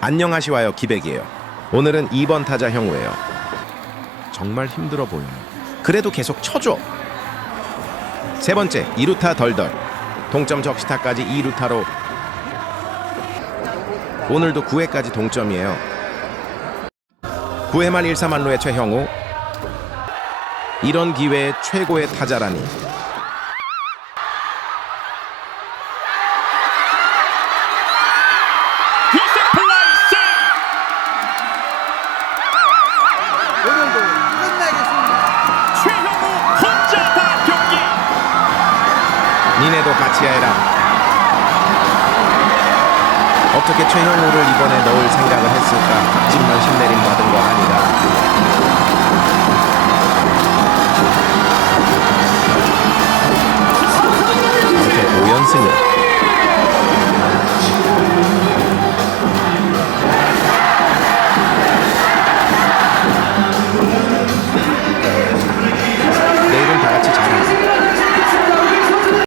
안녕하시와요, 기백이에요. 오늘은 2번 타자 형우예요. 정말 힘들어 보여요. 그래도 계속 쳐줘. 세 번째 2루타 덜덜. 동점 적시타까지 2루타로. 오늘도 9회까지 동점이에요. 9회 말 1-3만루의 최형우. 이런 기회에 최고의 타자라니. 오늘도 끝내겠습니다. 최형우 혼자 다 경기. 니네도 같이 해라. 어떻게 최형우를 이번에 넣을 생각을 했을까? 박진만 신내림 받은 거 아니다. 어제 5연승이야.